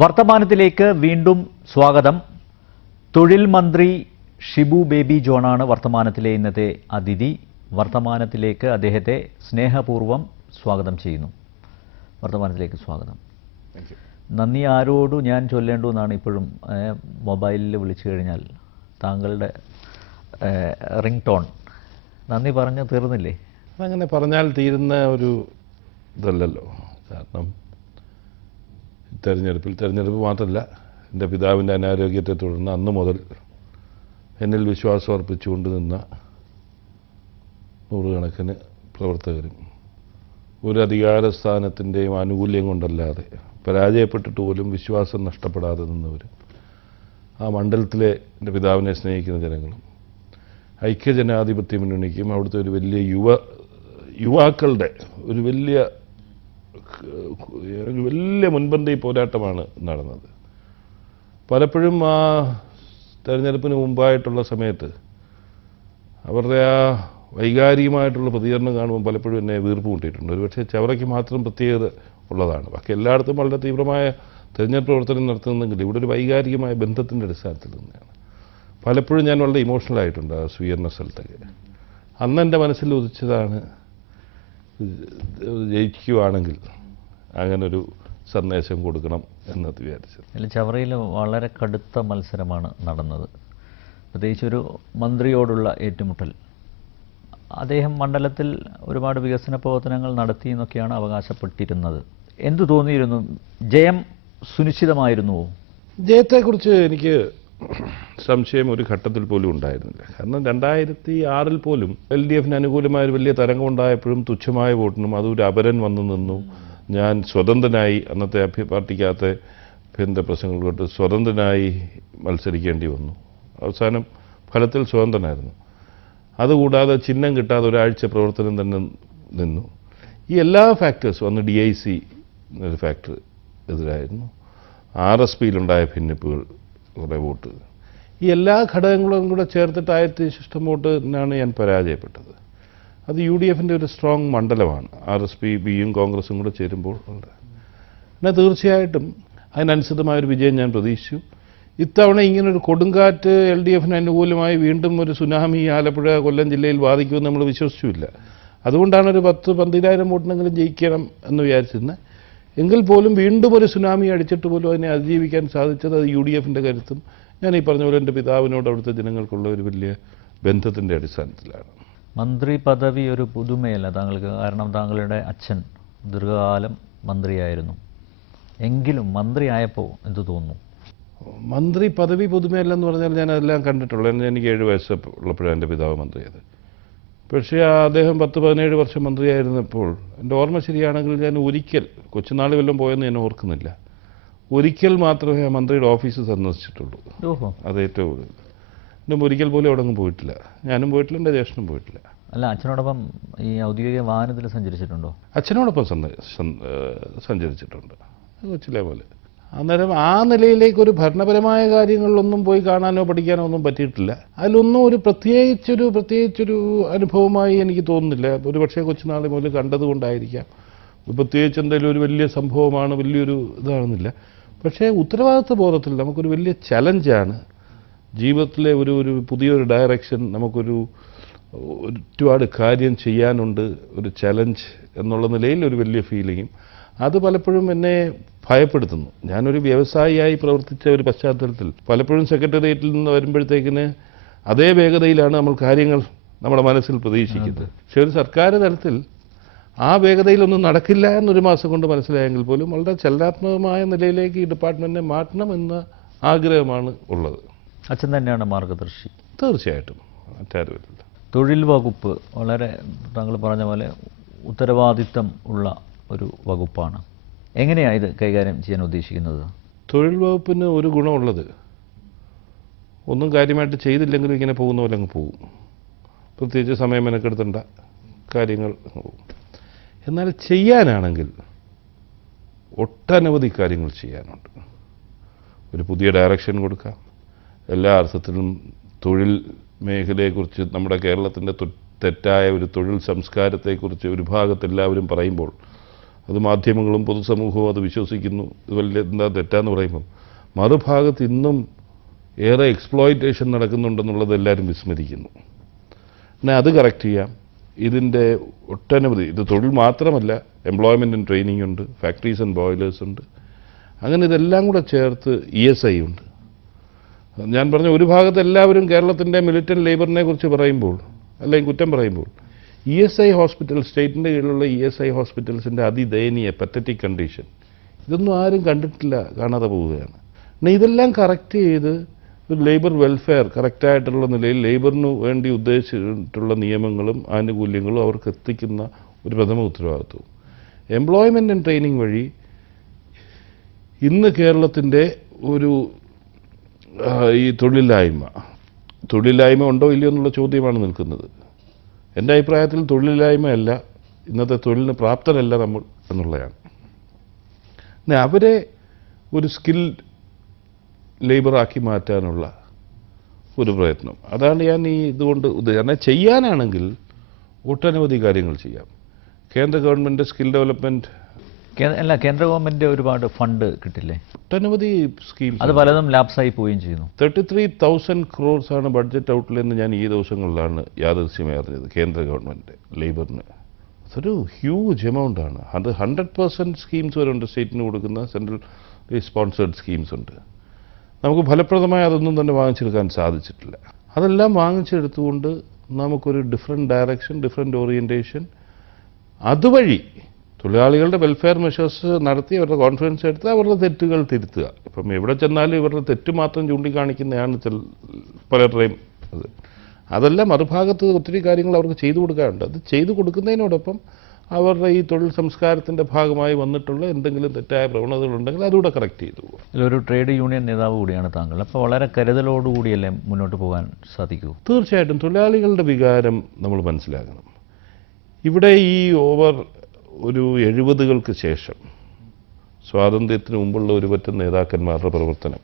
വർത്തമാനത്തിലേക്ക് വീണ്ടും സ്വാഗതം. തൊഴിൽ മന്ത്രി ഷിബു ബേബി ജോണാണ് വർത്തമാനത്തിലെ ഇന്നത്തെ അതിഥി. വർത്തമാനത്തിലേക്ക് അദ്ദേഹത്തെ സ്നേഹപൂർവ്വം സ്വാഗതം ചെയ്യുന്നു. വർത്തമാനത്തിലേക്ക് സ്വാഗതം. നന്ദി ആരോട് ഞാൻ ചൊല്ലേണ്ടുവെന്നാണ് ഇപ്പോഴും മൊബൈലിൽ വിളിച്ചു കഴിഞ്ഞാൽ താങ്കളുടെ റിംഗ് ടോൺ. നന്ദി പറഞ്ഞ് തീർന്നില്ലേ? അങ്ങനെ പറഞ്ഞാൽ തീരുന്ന ഒരു ഇതല്ലല്ലോ. കാരണം തെരഞ്ഞെടുപ്പ് മാത്രമല്ല, എൻ്റെ പിതാവിൻ്റെ അനാരോഗ്യത്തെ തുടർന്ന് അന്ന് മുതൽ എന്നിൽ വിശ്വാസം അർപ്പിച്ചുകൊണ്ട് നിന്ന നൂറുകണക്കിന് പ്രവർത്തകരും ഒരു അധികാരസ്ഥാനത്തിൻ്റെയും ആനുകൂല്യം കൊണ്ടല്ലാതെ പരാജയപ്പെട്ടിട്ട് പോലും വിശ്വാസം നഷ്ടപ്പെടാതെ നിന്നവരും ആ മണ്ഡലത്തിലെ എൻ്റെ പിതാവിനെ സ്നേഹിക്കുന്ന ജനങ്ങളും ഐക്യജനാധിപത്യ മുന്നണിക്കും അവിടുത്തെ ഒരു വലിയ യുവാക്കളുടെ ഒരു വലിയ മുൻപന്തി പോരാട്ടമാണ് നടന്നത്. പലപ്പോഴും ആ തെരഞ്ഞെടുപ്പിന് മുമ്പായിട്ടുള്ള സമയത്ത് അവരുടെ ആ വൈകാരികമായിട്ടുള്ള പ്രതികരണം കാണുമ്പോൾ പലപ്പോഴും എന്നെ വീർപ്പ് കൂട്ടിയിട്ടുണ്ട്. ഒരുപക്ഷെ ചവറയ്ക്ക് മാത്രം പ്രത്യേകത ഉള്ളതാണ്, ബാക്കി എല്ലായിടത്തും വളരെ തീവ്രമായ തെരഞ്ഞെടുപ്പ് പ്രവർത്തനം നടത്തുന്നെങ്കിൽ ഇവിടെ ഒരു വൈകാരികമായ ബന്ധത്തിൻ്റെ അടിസ്ഥാനത്തിൽ തന്നെയാണ്. പലപ്പോഴും ഞാൻ വളരെ ഇമോഷണലായിട്ടുണ്ട് ആ സ്വീകരണ സ്ഥലത്തൊക്കെ. അന്ന് എൻ്റെ മനസ്സിൽ ഉദിച്ചതാണ്, ജയിക്കുകയാണെങ്കിൽ അങ്ങനൊരു സന്ദേശം കൊടുക്കണം എന്ന് വിചാരിച്ചത്. ചവറയിൽ വളരെ കടുത്ത മത്സരമാണ് നടന്നത്. പ്രത്യേകിച്ചൊരു മന്ത്രിയോടുള്ള ഏറ്റുമുട്ടൽ. അദ്ദേഹം മണ്ഡലത്തിൽ ഒരുപാട് വികസന പ്രവർത്തനങ്ങൾ നടത്തി എന്നൊക്കെയാണ് അവകാശപ്പെട്ടിരുന്നത്. എന്തു തോന്നിയിരുന്നു? ജയം സുനിശ്ചിതമായിരുന്നുവോ? ജയത്തെക്കുറിച്ച് എനിക്ക് സംശയം ഒരു ഘട്ടത്തിൽ പോലും ഉണ്ടായിരുന്നില്ല. കാരണം 2006 പോലും LDFന് അനുകൂലമായ ഒരു വലിയ തരംഗം ഉണ്ടായപ്പോഴും തുച്ഛമായ വോട്ടിനും അതൊരു അപരൻ വന്നു നിന്നു. ഞാൻ സ്വതന്ത്രനായി, അന്നത്തെ പാർട്ടിക്കകത്തെ ഭിന്ന പ്രശ്നങ്ങൾ കൊണ്ട് സ്വതന്ത്രനായി മത്സരിക്കേണ്ടി വന്നു. അവസാനം ഫലത്തിൽ സ്വതന്ത്രനായിരുന്നു. അതുകൂടാതെ ചിഹ്നം കിട്ടാതെ ഒരാഴ്ച പ്രവർത്തനം തന്നെ നിന്നു. ഈ എല്ലാ ഫാക്ടേഴ്സും, അന്ന് DIC ഒരു ഫാക്ടർ എതിരായിരുന്നു, RSPയിലുണ്ടായ ഭിന്നിപ്പുകൾ, കുറേ വോട്ട്, ഈ എല്ലാ ഘടകങ്ങളും കൂടെ ചേർത്തിട്ട് 1000 വോട്ടിനാണ് ഞാൻ പരാജയപ്പെട്ടത്. അത് UDFൻ്റെ ഒരു സ്ട്രോങ് മണ്ഡലമാണ്. RSP ബിയും കോൺഗ്രസും കൂടെ ചേരുമ്പോൾ ഉണ്ട്. എന്നാൽ തീർച്ചയായിട്ടും അതിനനുസൃതമായൊരു വിജയം ഞാൻ പ്രതീക്ഷിച്ചു. ഇത്തവണ ഇങ്ങനൊരു കൊടുങ്കാറ്റ് LDFന് അനുകൂലമായി വീണ്ടും ഒരു സുനാമി ആലപ്പുഴ, കൊല്ലം ജില്ലയിൽ ബാധിക്കുമെന്ന് നമ്മൾ വിശ്വസിച്ചില്ല. അതുകൊണ്ടാണ് ഒരു 10-12,000 വോട്ടിനെങ്കിലും ജയിക്കണം എന്ന് വിചാരിച്ചിരുന്നത്. എങ്കിൽ പോലും വീണ്ടും ഒരു സുനാമി അടിച്ചിട്ട് പോലും അതിനെ അതിജീവിക്കാൻ സാധിച്ചത് അത് UDFൻ്റെ കരുത്തും ഞാൻ ഈ പറഞ്ഞ പോലെ എൻ്റെ പിതാവിനോട് അവിടുത്തെ ജനങ്ങൾക്കുള്ള ഒരു വലിയ ബന്ധത്തിൻ്റെ അടിസ്ഥാനത്തിലാണ്. മന്ത്രി പദവി ഒരു പുതുമയല്ല താങ്കൾക്ക്. കാരണം താങ്കളുടെ അച്ഛൻ ദീർഘകാലം മന്ത്രിയായിരുന്നു. എങ്കിലും മന്ത്രിയായപ്പോൾ എന്തു തോന്നുന്നു? മന്ത്രി പദവി പുതുമയല്ലെന്ന് പറഞ്ഞാൽ ഞാൻ അതെല്ലാം കണ്ടിട്ടുള്ളത്. എനിക്ക് 7 വയസ്സ് ഉള്ളപ്പോഴാണ് എൻ്റെ പിതാവ് മന്ത്രിയായത്. പക്ഷേ അദ്ദേഹം 10-17 വർഷം മന്ത്രിയായിരുന്നപ്പോൾ എൻ്റെ ഓർമ്മ ശരിയാണെങ്കിൽ ഞാൻ ഒരിക്കൽ, കൊച്ചുനാൾ വല്ലതും പോയെന്ന് ഞാൻ ഓർക്കുന്നില്ല, ഒരിക്കൽ മാത്രമേ ആ മന്ത്രിയുടെ ഓഫീസ് സന്ദർശിച്ചിട്ടുള്ളൂ. അത് ഏറ്റവും കൂടുതൽ. എൻ്റെ ഒരിക്കൽ പോലും അവിടെ ഒന്നും പോയിട്ടില്ല. ഞാനും പോയിട്ടില്ല, എൻ്റെ ജ്യേഷ്ഠനും പോയിട്ടില്ല. അല്ല, അച്ഛനോടൊപ്പം ഈ ഔദ്യോഗിക വാഹനത്തിൽ സഞ്ചരിച്ചിട്ടുണ്ടോ? അച്ഛനോടൊപ്പം സഞ്ചരിച്ചിട്ടുണ്ട്, കൊച്ചിലെ പോലെ. അന്നേരം ആ നിലയിലേക്കൊരു ഭരണപരമായ കാര്യങ്ങളിലൊന്നും പോയി കാണാനോ പഠിക്കാനോ ഒന്നും പറ്റിയിട്ടില്ല. അതിലൊന്നും ഒരു പ്രത്യേകിച്ചൊരു അനുഭവമായി എനിക്ക് തോന്നുന്നില്ല. ഒരു പക്ഷേ കൊച്ചുനാൾ മുതൽ കണ്ടതുകൊണ്ടായിരിക്കാം. പ്രത്യേകിച്ച് എന്തെങ്കിലും ഒരു വലിയ സംഭവമാണ്, വലിയൊരു ഇതാണെന്നില്ല. പക്ഷേ ഉത്തരവാദിത്വ ബോധത്തിൽ നമുക്കൊരു വലിയ ചലഞ്ചാണ് ജീവിതത്തിലെ ഒരു പുതിയൊരു ഡയറക്ഷൻ. ഒരുപാട് കാര്യം ചെയ്യാനുണ്ട്, ഒരു ചലഞ്ച് എന്നുള്ള നിലയിൽ ഒരു വലിയ ഫീലിങ്ങും അത് പലപ്പോഴും എന്നെ ഭയപ്പെടുത്തുന്നു. ഞാനൊരു വ്യവസായിയായി പ്രവർത്തിച്ച ഒരു പശ്ചാത്തലത്തിൽ പലപ്പോഴും സെക്രട്ടേറിയറ്റിൽ നിന്ന് വരുമ്പോഴത്തേക്കിന് അതേ വേഗതയിലാണ് നമ്മൾ കാര്യങ്ങൾ നമ്മുടെ മനസ്സിൽ പ്രതീക്ഷിക്കുന്നത്. പക്ഷേ ഒരു സർക്കാർ തലത്തിൽ ആ വേഗതയിലൊന്നും നടക്കില്ല എന്നൊരു മാസം കൊണ്ട് മനസ്സിലായെങ്കിൽ പോലും വളരെ ചലനാത്മകമായ നിലയിലേക്ക് ഈ ഡിപ്പാർട്ട്മെൻറ്റിനെ മാറ്റണം എന്ന ആഗ്രഹമാണ് ഉള്ളത്. അച്ഛൻ തന്നെയാണ് മാർഗദർശി. തീർച്ചയായിട്ടും, മറ്റാരുമില്ല. തൊഴിൽ വകുപ്പ് വളരെ താങ്കൾ പറഞ്ഞ പോലെ ഉത്തരവാദിത്തം ഉള്ള ഒരു വകുപ്പാണ്. എങ്ങനെയാണ് ഇത് കൈകാര്യം ചെയ്യാൻ ഉദ്ദേശിക്കുന്നത്? തൊഴിൽ വകുപ്പിന് ഒരു ഗുണമുള്ളത്, ഒന്നും കാര്യമായിട്ട് ചെയ്തില്ലെങ്കിലും ഇങ്ങനെ പോകുന്ന പോലെ അങ്ങ് പോകും. പ്രത്യേകിച്ച് സമയം മെനക്കെടുത്തേണ്ട കാര്യങ്ങൾ പോകും. എന്നാൽ ചെയ്യാനാണെങ്കിൽ ഒട്ടനവധി കാര്യങ്ങൾ ചെയ്യാനുണ്ട്. ഒരു പുതിയ ഡയറക്ഷൻ കൊടുക്കാം. എല്ലാ അർത്ഥത്തിലും തൊഴിൽ മേഖലയെക്കുറിച്ച്, നമ്മുടെ കേരളത്തിൻ്റെ തെറ്റായ ഒരു തൊഴിൽ സംസ്കാരത്തെക്കുറിച്ച് ഒരു ഭാഗത്ത് എല്ലാവരും പറയുമ്പോൾ അത് മാധ്യമങ്ങളും പൊതുസമൂഹവും അത് വിശ്വസിക്കുന്നു, ഇത് വലിയ എന്താ തെറ്റാന്ന് പറയുമ്പം മറുഭാഗത്ത് ഇന്നും ഏറെ എക്സ്പ്ലോയിറ്റേഷൻ നടക്കുന്നുണ്ടെന്നുള്ളത് എല്ലാവരും വിസ്മരിക്കുന്നു. എന്നാൽ അത് കറക്റ്റ് ചെയ്യാം. ഇതിൻ്റെ ഒട്ടനവധി, ഇത് തൊഴിൽ മാത്രമല്ല, എംപ്ലോയ്മെൻ്റ് ആൻഡ് ട്രെയിനിങ് ഉണ്ട്, ഫാക്ടറീസ് ആൻഡ് ബോയിലേഴ്സ് ഉണ്ട്, അങ്ങനെ ഇതെല്ലാം കൂടെ ചേർത്ത് ESI ഉണ്ട്. ഞാൻ പറഞ്ഞ ഒരു ഭാഗത്ത് എല്ലാവരും കേരളത്തിൻ്റെ മിലിറ്റന്റ് ലേബറിനെ കുറിച്ച് പറയുമ്പോൾ അല്ലെങ്കിൽ കുറ്റം പറയുമ്പോൾ ESI ഹോസ്പിറ്റൽ, സ്റ്റേറ്റിൻ്റെ കീഴിലുള്ള ESI ഹോസ്പിറ്റൽസിൻ്റെ അതിദയനീയ പത്തറ്റിക് കണ്ടീഷൻ ഇതൊന്നും ആരും കണ്ടിട്ടില്ല, കാണാതെ പോവുകയാണ്. എന്നാൽ ഇതെല്ലാം കറക്റ്റ് ചെയ്ത് ഒരു ലേബർ വെൽഫെയർ കറക്റ്റായിട്ടുള്ള നിലയിൽ ലേബറിന് വേണ്ടി ഉദ്ദേശിച്ചിട്ടുള്ള നിയമങ്ങളും ആനുകൂല്യങ്ങളും അവർക്ക് എത്തിക്കുന്ന ഒരു പ്രഥമ ഉത്തരവാദിത്വവും എംപ്ലോയ്മെൻ്റ് ആൻഡ് ട്രെയിനിങ് വഴി ഇന്ന് കേരളത്തിൻ്റെ ഒരു ഈ തൊഴിലില്ലായ്മ ഉണ്ടോ ഇല്ലയോ എന്നുള്ള ചോദ്യമാണ് നിൽക്കുന്നത്. എൻ്റെ അഭിപ്രായത്തിൽ തൊഴിലില്ലായ്മയല്ല, ഇന്നത്തെ തൊഴിലിന് പ്രാപ്തരല്ല നമ്മൾ എന്നുള്ളതാണ്. അവരെ ഒരു സ്കിൽ ലേബറാക്കി മാറ്റാനുള്ള ഒരു പ്രയത്നം, അതാണ് ഞാൻ ഈ ഇതുകൊണ്ട് ഉദ്ദേശിക്കുന്നത്. ചെയ്യാനാണെങ്കിൽ ഒട്ടനവധി കാര്യങ്ങൾ ചെയ്യാം. കേന്ദ്ര ഗവൺമെൻറ് സ്കിൽ ഡെവലപ്മെൻറ്റ് അല്ല, കേന്ദ്ര ഗവൺമെൻറ് ഒരുപാട് ഫണ്ട് കിട്ടില്ലേ, ഒട്ടനവധി സ്കീംസ്, അത് പലതും ലാപ്സായി പോവുകയും ചെയ്യുന്നു. 33,000 crores ആണ് ബഡ്ജറ്റ് ഔട്ട്ലേ എന്ന് ഞാൻ ഈ ദിവസങ്ങളിലാണ് യാദൃശ്യമായി അറിഞ്ഞത്. കേന്ദ്ര ഗവൺമെൻറ് ലേബറിന് അതൊരു ഹ്യൂജ് എമൗണ്ട് ആണ്. അത് 100% സ്കീംസ് വരെ ഉണ്ട്, സ്റ്റേറ്റിന് കൊടുക്കുന്ന സെൻട്രൽ സ്പോൺസേഡ് സ്കീംസ് ഉണ്ട്. നമുക്ക് ഫലപ്രദമായി അതൊന്നും തന്നെ വാങ്ങിച്ചെടുക്കാൻ സാധിച്ചിട്ടില്ല. അതെല്ലാം വാങ്ങിച്ചെടുത്തുകൊണ്ട് നമുക്കൊരു ഡിഫറെൻറ്റ് ഡയറക്ഷൻ, ഡിഫറെൻറ്റ് ഓറിയൻറ്റേഷൻ, അതുവഴി തൊഴിലാളികളുടെ വെൽഫെയർ മെഷേഴ്സ് നടത്തി അവരുടെ കോൺഫിഡൻസ് എടുത്ത് അവരുടെ തെറ്റുകൾ തിരുത്തുക. ഇപ്പം എവിടെ ചെന്നാലും ഇവരുടെ തെറ്റ് മാത്രം ചൂണ്ടിക്കാണിക്കുന്നതാണ് പലരുടെയും അതല്ല, മറുഭാഗത്ത് ഒത്തിരി കാര്യങ്ങൾ അവർക്ക് ചെയ്തു കൊടുക്കാറുണ്ട്. അത് ചെയ്തു കൊടുക്കുന്നതിനോടൊപ്പം അവരുടെ ഈ തൊഴിൽ സംസ്കാരത്തിൻ്റെ ഭാഗമായി വന്നിട്ടുള്ള എന്തെങ്കിലും തെറ്റായ പ്രവണതകളുണ്ടെങ്കിൽ അതുകൂടെ കറക്റ്റ് ചെയ്തു പോകും. ഇതിലൊരു ട്രേഡ് യൂണിയൻ നേതാവ് കൂടിയാണ് താങ്കൾ, അപ്പോൾ വളരെ കരുതലോടുകൂടിയല്ലേ മുന്നോട്ട് പോകാൻ സാധിക്കൂ? തീർച്ചയായിട്ടും തൊഴിലാളികളുടെ വികാരം നമ്മൾ മനസ്സിലാക്കണം. ഇവിടെ ഈ ഒരു 70കൾക്ക് ശേഷം സ്വാതന്ത്ര്യത്തിന് മുമ്പുള്ള ഒരു പറ്റം നേതാക്കന്മാരുടെ പ്രവർത്തനം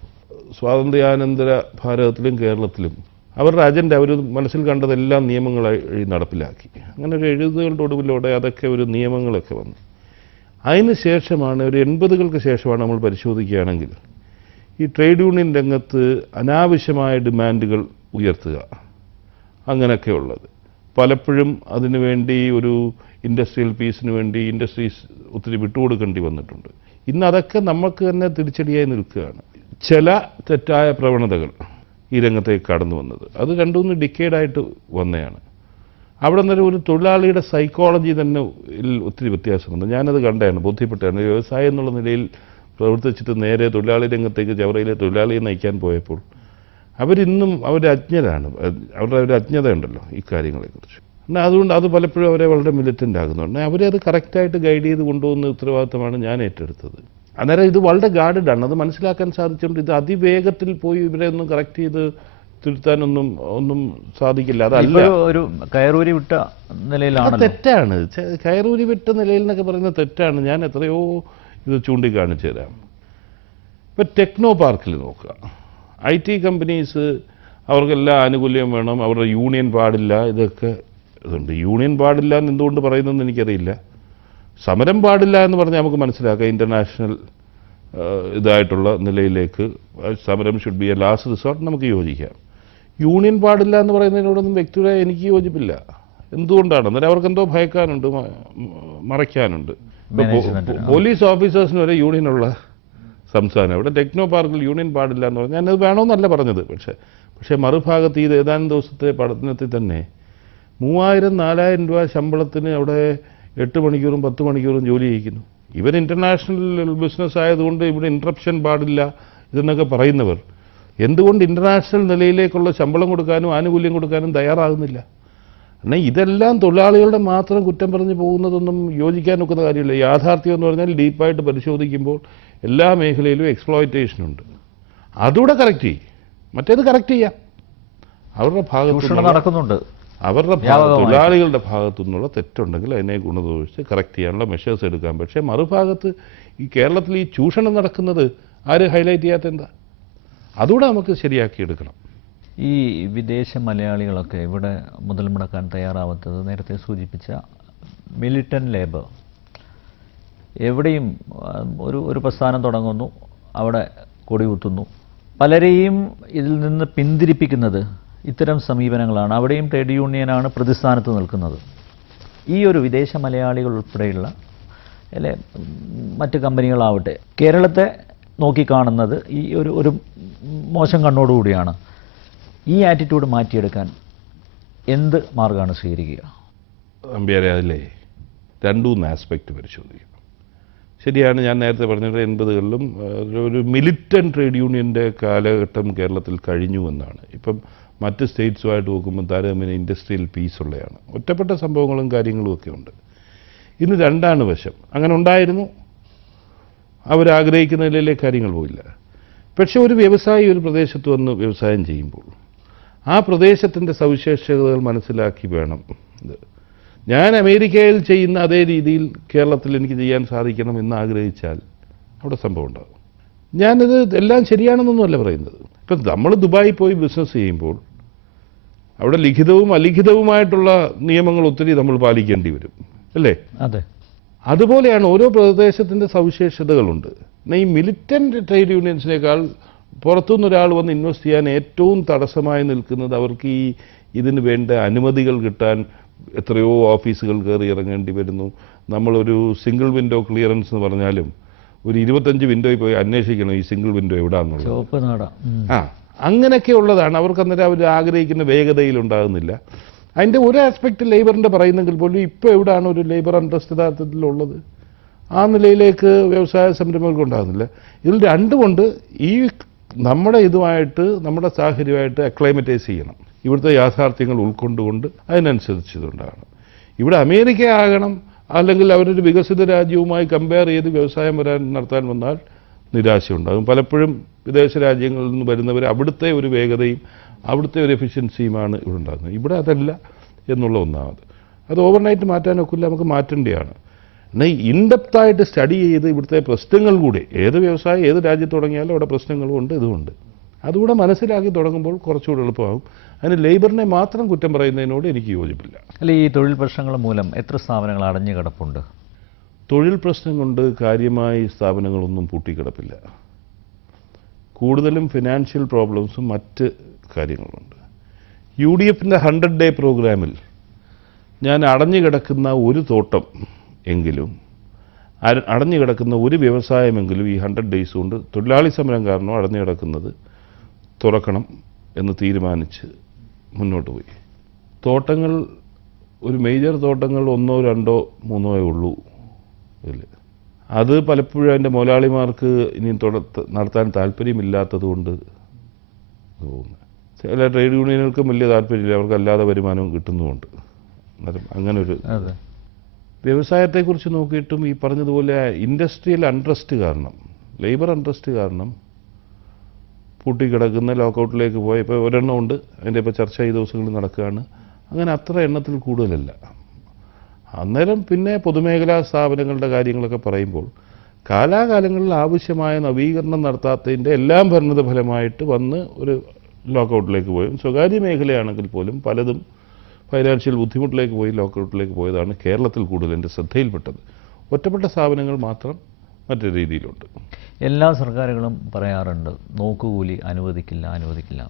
സ്വാതന്ത്ര്യാനന്തര ഭാരതത്തിലും കേരളത്തിലും അവരുടെ അജണ്ട അവർ മനസ്സിൽ കണ്ടതെല്ലാം നിയമങ്ങളായി നടപ്പിലാക്കി. അങ്ങനെ ഒരു 70കളുടെ ഒടുവിലൂടെ അതൊക്കെ ഒരു നിയമങ്ങളൊക്കെ വന്നു. അതിന് ശേഷമാണ് ഒരു 80കൾക്ക് ശേഷമാണ് നമ്മൾ പരിശോധിക്കുകയാണെങ്കിൽ ഈ ട്രേഡ് യൂണിയൻ രംഗത്ത് അനാവശ്യമായ ഡിമാൻഡുകൾ ഉയർത്തുക അങ്ങനെയൊക്കെ ഉള്ളത്. പലപ്പോഴും അതിനുവേണ്ടി ഒരു ഇൻഡസ്ട്രിയൽ പീസിന് വേണ്ടി ഇൻഡസ്ട്രീസ് ഒത്തിരി വിട്ടുകൊടുക്കേണ്ടി വന്നിട്ടുണ്ട്. ഇന്ന് അതൊക്കെ നമുക്ക് തന്നെ തിരിച്ചടിയായി നിൽക്കുകയാണ്. ചില തെറ്റായ പ്രവണതകൾ ഈ രംഗത്തേക്ക് കടന്നു വന്നത് അത് 2-3 ഡിക്കേഡായിട്ട് വന്നതാണ്. അവിടെ നിന്ന് ഒരു തൊഴിലാളിയുടെ സൈക്കോളജി തന്നെ ഒത്തിരി വ്യത്യാസമുണ്ട്. ഞാനത് കണ്ടതാണ്, ബോധ്യപ്പെട്ടാണ്. വ്യവസായം എന്നുള്ള നിലയിൽ പ്രവർത്തിച്ചിട്ട് നേരെ തൊഴിലാളി രംഗത്തേക്ക് ചവറയിലെ തൊഴിലാളിയെ നയിക്കാൻ പോയപ്പോൾ അവരിന്നും അജ്ഞരാണ്. അവരുടെ ഒരു അജ്ഞത ഉണ്ടല്ലോ ഈ കാര്യങ്ങളെക്കുറിച്ച്. എന്നാൽ അതുകൊണ്ട് അത് പലപ്പോഴും അവരെ വളരെ മിലിറ്റൻ്റ് ആകുന്നുണ്ട്. അവരെ അത് കറക്റ്റായിട്ട് ഗൈഡ് ചെയ്ത് കൊണ്ടുപോകുന്ന ഉത്തരവാദിത്തമാണ് ഞാൻ ഏറ്റെടുത്തത്. അന്നേരം ഇത് വളരെ ഗാർഡഡാണ്, അത് മനസ്സിലാക്കാൻ സാധിച്ചുകൊണ്ട് ഇത് അതിവേഗത്തിൽ പോയി ഇവരെ ഒന്നും കറക്റ്റ് ചെയ്ത് തിരുത്താനൊന്നും സാധിക്കില്ല. അതല്ല, ഒരു കയറൂരി വിട്ട നിലയിലാണ്. തെറ്റാണ്. കയറൂരി വിട്ട നിലയിൽ എന്നൊക്കെ പറയുന്നത് തെറ്റാണ്. ഞാൻ എത്രയോ ഇത് ചൂണ്ടിക്കാണിച്ചു തരാം. ഇപ്പം ടെക്നോ പാർക്കിൽ നോക്കുക, IT കമ്പനീസ് അവർക്കെല്ലാം ആനുകൂല്യം വേണം, അവരുടെ യൂണിയൻ പാടില്ല, ഇതൊക്കെ ഇതുണ്ട്. യൂണിയൻ പാടില്ല എന്ന് എന്തുകൊണ്ട് പറയുന്നതെന്ന് എനിക്കറിയില്ല. സമരം പാടില്ല എന്ന് പറഞ്ഞാൽ നമുക്ക് മനസ്സിലാക്കാം, ഇൻ്റർനാഷണൽ ഇതായിട്ടുള്ള നിലയിലേക്ക് സമരം should be A last resort, നമുക്ക് യോജിക്കാം. യൂണിയൻ പാടില്ല എന്ന് പറയുന്നതിനോടൊന്നും വ്യക്തിപരമായി എനിക്ക് യോജിപ്പില്ല. എന്തുകൊണ്ടാണ്? അന്നേരം അവർക്കെന്തോ ഭയക്കാനുണ്ട്, മറയ്ക്കാനുണ്ട്. പോലീസ് ഓഫീസേഴ്സിന് വരെ യൂണിയനുള്ള സംസ്ഥാനം. ഇവിടെ ടെക്നോ പാർക്കിൽ യൂണിയൻ പാടില്ല എന്ന് പറഞ്ഞാൽ ഞാനത് വേണമെന്നല്ല പറഞ്ഞത്. പക്ഷേ മറുഭാഗത്ത് ഈ ഏതാനും ദിവസത്തെ പഠനത്തിൽ തന്നെ 3000-4000 രൂപ ശമ്പളത്തിന് അവിടെ 8 മണിക്കൂറും 10 മണിക്കൂറും ജോലി ചെയ്യിക്കുന്നു. ഇവർ ഇൻ്റർനാഷണൽ ബിസിനസ് ആയതുകൊണ്ട് ഇവിടെ ഇൻട്രപ്ഷൻ പാടില്ല ഇതെന്നൊക്കെ പറയുന്നവർ എന്തുകൊണ്ട് ഇൻ്റർനാഷണൽ നിലയിലേക്കുള്ള ശമ്പളം കൊടുക്കാനും ആനുകൂല്യം കൊടുക്കാനും തയ്യാറാകുന്നില്ല? എന്നാൽ ഇതെല്ലാം തൊഴിലാളികളുടെ മാത്രം കുറ്റം പറഞ്ഞ് പോകുന്നതൊന്നും യോജിക്കാൻ ഒക്കുന്ന കാര്യമില്ല. യാഥാർത്ഥ്യം എന്ന് പറഞ്ഞാൽ ഡീപ്പായിട്ട് പരിശോധിക്കുമ്പോൾ എല്ലാ മേഖലയിലും എക്സ്പ്ലോയിറ്റേഷനുണ്ട്. അതുകൂടെ കറക്റ്റ് ചെയ്യും, മറ്റേത് കറക്റ്റ് ചെയ്യാം. അവരുടെ ഭാഗത്ത് നടക്കുന്നുണ്ട്, അവരുടെ തൊഴിലാളികളുടെ ഭാഗത്തു നിന്നുള്ള തെറ്റുണ്ടെങ്കിൽ അതിനെ ഗുണദോഷിച്ച് കറക്റ്റ് ചെയ്യാനുള്ള മെഷേഴ്സ് എടുക്കാം. പക്ഷേ മറുഭാഗത്ത് ഈ കേരളത്തിൽ ഈ ചൂഷണം നടക്കുന്നത് ആര് ഹൈലൈറ്റ് ചെയ്യാത്ത എന്താ? അതുകൂടെ നമുക്ക് ശരിയാക്കിയെടുക്കണം. ഈ വിദേശ മലയാളികളൊക്കെ ഇവിടെ മുതൽ മുടക്കാൻ തയ്യാറാവാത്തത് നേരത്തെ സൂചിപ്പിച്ച മിലിറ്റന്റ് ലേബർ, എവിടെയും ഒരു പ്രസ്ഥാനം തുടങ്ങുന്നു, അവിടെ കൊടികുത്തുന്നു. പലരെയും ഇതിൽ നിന്ന് പിന്തിരിപ്പിക്കുന്നത് ഇത്തരം സമീപനങ്ങളാണ്. അവിടെയും ട്രേഡ് യൂണിയനാണ് പ്രതിസ്ഥാനത്ത് നിൽക്കുന്നത്. ഈ ഒരു വിദേശ മലയാളികൾ ഉൾപ്പെടെയുള്ള അല്ലെ മറ്റ് കമ്പനികളാവട്ടെ കേരളത്തെ നോക്കിക്കാണുന്നത് ഈ ഒരു മോശം കണ്ണോടുകൂടിയാണ്. ഈ ആറ്റിറ്റ്യൂഡ് മാറ്റിയെടുക്കാൻ എന്ത് മാർഗമാണ് സ്വീകരിക്കുക? അമ്പ്യാരെ അതിലെ 2-3 ആസ്പെക്റ്റ് പരിശോധിക്കും. ശരിയാണ്, ഞാൻ നേരത്തെ പറഞ്ഞത് 80കളിലും ഒരു മിലിറ്റന്റ് ട്രേഡ് യൂണിയൻ്റെ കാലഘട്ടം കേരളത്തിൽ കഴിഞ്ഞു എന്നാണ്. ഇപ്പം മറ്റ് സ്റ്റേറ്റ്സുമായിട്ട് നോക്കുമ്പോൾ താരതമ്യേന ഇൻഡസ്ട്രിയൽ പീസ് ഉള്ളതാണ്. ഒറ്റപ്പെട്ട സംഭവങ്ങളും കാര്യങ്ങളും ഒക്കെ ഉണ്ട്. ഇന്ന് 2ആണ് വശം. അങ്ങനെ ഉണ്ടായിരുന്നു, അവരാഗ്രഹിക്കുന്ന നിലയിലെ കാര്യങ്ങൾ പോയില്ല. പക്ഷെ ഒരു വ്യവസായി ഒരു പ്രദേശത്ത് വന്ന് വ്യവസായം ചെയ്യുമ്പോൾ ആ പ്രദേശത്തിൻ്റെ സവിശേഷതകൾ മനസ്സിലാക്കി വേണം ഇത്. ഞാൻ അമേരിക്കയിൽ ചെയ്യുന്ന അതേ രീതിയിൽ കേരളത്തിൽ എനിക്ക് ചെയ്യാൻ സാധിക്കണം എന്ന് ആഗ്രഹിച്ചാൽ അവിടെ സംഭവം ഉണ്ടാകും. ഞാനിത് എല്ലാം ശരിയാണെന്നൊന്നുമല്ല പറയുന്നത്. ഇപ്പം നമ്മൾ ദുബായി പോയി ബിസിനസ് ചെയ്യുമ്പോൾ അവിടെ ലിഖിതവും അലിഖിതവുമായിട്ടുള്ള നിയമങ്ങൾ ഒത്തിരി നമ്മൾ പാലിക്കേണ്ടി വരും, അല്ലേ? അതെ. അതുപോലെയാണ് ഓരോ പ്രദേശത്തിൻ്റെ സവിശേഷതകളുണ്ട്. എന്നാൽ ഈ മിലിറ്റന്റ് ട്രേഡ് യൂണിയൻസിനേക്കാൾ പുറത്തുനിന്നൊരാൾ വന്ന് ഇൻവെസ്റ്റ് ചെയ്യാൻ ഏറ്റവും തടസ്സമായി നിൽക്കുന്നത് അവർക്ക് ഇതിന് വേണ്ട അനുമതികൾ കിട്ടാൻ എത്രയോ ഓഫീസുകൾ കയറി ഇറങ്ങേണ്ടി വരുന്നു. നമ്മളൊരു സിംഗിൾ വിൻഡോ ക്ലിയറൻസ് എന്ന് പറഞ്ഞാലും ഒരു 25 വിൻഡോയിൽ പോയി അന്വേഷിക്കണം ഈ സിംഗിൾ വിൻഡോ എവിടെയാണെന്നുള്ളത്. അങ്ങനെയൊക്കെ ഉള്ളതാണ്. അവർക്ക് അന്നേരം അവർ ആഗ്രഹിക്കുന്ന വേഗതയിലുണ്ടാകുന്നില്ല. അതിൻ്റെ ഒരു ആസ്പെക്റ്റ് ലേബറിൻ്റെ പറയുന്നെങ്കിൽ പോലും ഇപ്പോൾ എവിടെയാണ് ഒരു ലേബർ അൺട്രസ്റ്റ് യഥാർത്ഥത്തിലുള്ളത്? ആ നിലയിലേക്ക് വ്യവസായ സംരംഭങ്ങൾക്ക് ഉണ്ടാകുന്നില്ല. ഇതിൽ രണ്ടുമുണ്ട്. ഈ നമ്മുടെ ഇതുമായിട്ട് നമ്മുടെ സാഹചര്യമായിട്ട് അക്ലൈമറ്റൈസ് ചെയ്യണം. ഇവിടുത്തെ യാഥാർത്ഥ്യങ്ങൾ ഉൾക്കൊണ്ടുകൊണ്ട് അതിനനുസരിച്ച് ഇതുണ്ടാകണം. ഇവിടെ അമേരിക്ക ആകണം, അല്ലെങ്കിൽ അവരൊരു വികസിത രാജ്യവുമായി കമ്പയർ ചെയ്ത് വ്യവസായം നടത്താൻ വന്നാൽ നിരാശയുണ്ടാകും. പലപ്പോഴും വിദേശ രാജ്യങ്ങളിൽ നിന്ന് വരുന്നവർ അവിടുത്തെ ഒരു വേഗതയും അവിടുത്തെ ഒരു എഫിഷ്യൻസിയുമാണ് ഇവിടെ ഉണ്ടാകുന്നത്. ഇവിടെ അതല്ല എന്നുള്ള ഒന്നാമത്. അത് ഓവർനൈറ്റ് മാറ്റാനൊക്കില്ല, നമുക്ക് മാറ്റേണ്ടതാണ്. എന്നാൽ ഇൻഡെപ്തായിട്ട് സ്റ്റഡി ചെയ്ത് ഇവിടുത്തെ പ്രശ്നങ്ങൾ കൂടെ, ഏത് വ്യവസായം ഏത് രാജ്യത്ത് തുടങ്ങിയാലും അവിടെ പ്രശ്നങ്ങളും ഉണ്ട്, ഇതുമുണ്ട്. അതുകൂടെ മനസ്സിലാക്കി തുടങ്ങുമ്പോൾ കുറച്ചുകൂടെ എളുപ്പമാകും. അതിന് ലേബറിനെ മാത്രം കുറ്റം പറയുന്നതിനോട് എനിക്ക് യോജിപ്പില്ല. അല്ല, ഈ തൊഴിൽ പ്രശ്നങ്ങൾ മൂലം എത്ര സ്ഥാപനങ്ങൾ അടഞ്ഞു കിടപ്പുണ്ട്? തൊഴിൽ പ്രശ്നം കൊണ്ട് കാര്യമായി സ്ഥാപനങ്ങളൊന്നും പൂട്ടിക്കിടപ്പില്ല. കൂടുതലും ഫിനാൻഷ്യൽ പ്രോബ്ലംസും മറ്റ് കാര്യങ്ങളുണ്ട്. UDFൻ്റെ 100 ഡേ പ്രോഗ്രാമിൽ ഞാൻ അടഞ്ഞു കിടക്കുന്ന ഒരു തോട്ടം എങ്കിലും, അടഞ്ഞു കിടക്കുന്ന ഒരു വ്യവസായമെങ്കിലും ഈ 100 ഡേയ്സ് കൊണ്ട് തൊഴിലാളി സമരം കാരണം അടഞ്ഞു കിടക്കുന്നത് തുറക്കണം എന്ന് തീരുമാനിച്ച് മുന്നോട്ട് പോയി. തോട്ടങ്ങൾ, ഒരു മേജർ തോട്ടങ്ങൾ 1, 2, 3 ഉള്ളൂ ഇതിൽ. അത് പലപ്പോഴും അതിൻ്റെ മുതലാളിമാർക്ക് ഇനി നടത്താൻ താല്പര്യമില്ലാത്തത് കൊണ്ട് പോകുന്നു. ചില ട്രേഡ് യൂണിയനുകൾക്കും വലിയ താല്പര്യമില്ല, അവർക്ക് അല്ലാതെ വരുമാനവും കിട്ടുന്നുമുണ്ട്. അങ്ങനൊരു വ്യവസായത്തെക്കുറിച്ച് നോക്കിയിട്ടും ഈ പറഞ്ഞതുപോലെ ഇൻഡസ്ട്രിയൽ അൺട്രസ്റ്റ് കാരണം, ലേബർ അൺട്രസ്റ്റ് കാരണം പൂട്ടിക്കിടക്കുന്ന, ലോക്കൗട്ടിലേക്ക് പോയ ഇപ്പോൾ ഒരെണ്ണം ഉണ്ട്, അതിൻ്റെ ഇപ്പോൾ ചർച്ച ഈ ദിവസങ്ങളിൽ നടക്കുകയാണ്. അങ്ങനെ അത്ര എണ്ണത്തിൽ കൂടുതലല്ല. അന്നേരം പിന്നെ പൊതുമേഖലാ സ്ഥാപനങ്ങളുടെ കാര്യങ്ങളൊക്കെ പറയുമ്പോൾ കാലാകാലങ്ങളിൽ ആവശ്യമായ നവീകരണം നടത്താത്തതിൻ്റെ എല്ലാം ഭരണത ഫലമായിട്ട് വന്ന് ഒരു ലോക്കൗട്ടിലേക്ക് പോയി. സ്വകാര്യ മേഖലയാണെങ്കിൽ പോലും പലതും ഫൈനാൻഷ്യൽ ബുദ്ധിമുട്ടിലേക്ക് പോയി ലോക്കൗട്ടിലേക്ക് പോയതാണ് കേരളത്തിൽ കൂടുതൽ എൻ്റെ ശ്രദ്ധയിൽപ്പെട്ടത്. ഒറ്റപ്പെട്ട സ്ഥാപനങ്ങൾ മാത്രം മറ്റൊരു രീതിയിലുണ്ട്. എല്ലാ സർക്കാരുകളും പറയാറുണ്ട് നോക്കുകൂലി അനുവദിക്കില്ല.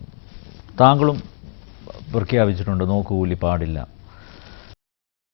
താങ്കളും പ്രഖ്യാപിച്ചിട്ടുണ്ട് നോക്കുകൂലി പാടില്ല.